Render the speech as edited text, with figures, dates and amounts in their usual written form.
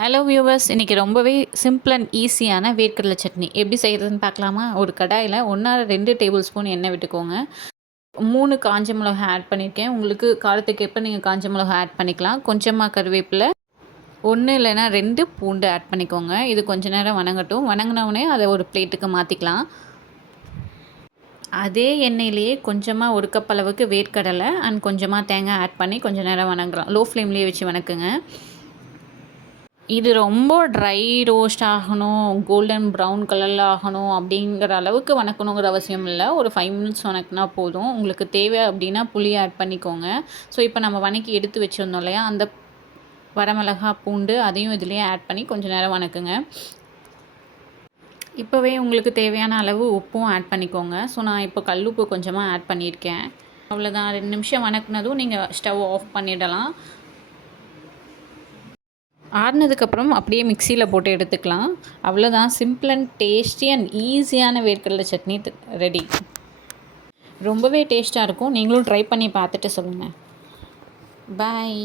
Hello viewers, இன்றைக்கி ரொம்பவே simple and ஈஸியான வேர்க்கடலை சட்னி எப்படி செய்கிறதுன்னு பார்க்கலாமா? ஒரு கடாயில் 1/2 டேபிள் ஸ்பூன் எண்ணெய் விட்டுக்கோங்க. 3 காஞ்ச மிளகா ஆட் பண்ணியிருக்கேன். உங்களுக்கு காரத்துக்கு எப்போ நீங்கள் காஞ்ச மிளகா ஆட் பண்ணிக்கலாம். கொஞ்சமாக கருவேப்பிலை, 1 இல்லைன்னா 2 பூண்டு ஆட் பண்ணிக்கோங்க. இது கொஞ்ச நேரம் வணங்கட்டும். வணங்கினவுடனே அதை ஒரு பிளேட்டுக்கு மாற்றிக்கலாம். அதே எண்ணெயிலேயே கொஞ்சமாக 1 கப் அளவுக்கு வேர்க்கடலை அண்ட் கொஞ்சமாக தேங்காய் ஆட் பண்ணி கொஞ்சம் நேரம் வணங்கலாம். லோ ஃப்ளேம்லேயே வச்சு வணக்குங்க. இது ரொம்ப ட்ரை ரோஸ்ட் ஆகணும், கோல்டன் ப்ரவுன் கலரில் ஆகணும் அப்படிங்கிற அளவுக்கு வணக்கணுங்கிற அவசியம் இல்லை. ஒரு 5 மினிட்ஸ் வணக்குனா போதும். உங்களுக்கு தேவை அப்படின்னா புளி ஆட் பண்ணிக்கோங்க. ஸோ இப்போ நம்ம வணக்கி எடுத்து வச்சுருந்தோம் இல்லையா, அந்த வரமிளகா, பூண்டு அதையும் இதிலேயே ஆட் பண்ணி கொஞ்சம் நேரம் வணக்குங்க. இப்போவே உங்களுக்கு தேவையான அளவு உப்பும் ஆட் பண்ணிக்கோங்க. ஸோ நான் இப்போ கல்லுப்பு கொஞ்சமாக ஆட் பண்ணியிருக்கேன். அவ்வளோதான். 2 நிமிஷம் வணக்குனதும் நீங்கள் ஸ்டவ் ஆஃப் பண்ணிடலாம். ஆறுனதுக்கப்புறம் அப்படியே மிக்சியில் போட்டு எடுத்துக்கலாம். அவ்வளோதான். சிம்பிள் அண்ட் டேஸ்டி அண்ட் ஈஸியான வேர்க்கடலை சட்னி ரெடி. ரொம்பவே டேஸ்ட்டாக இருக்கும். நீங்களும் ட்ரை பண்ணி பார்த்துட்டு சொல்லுங்கள். பாய்.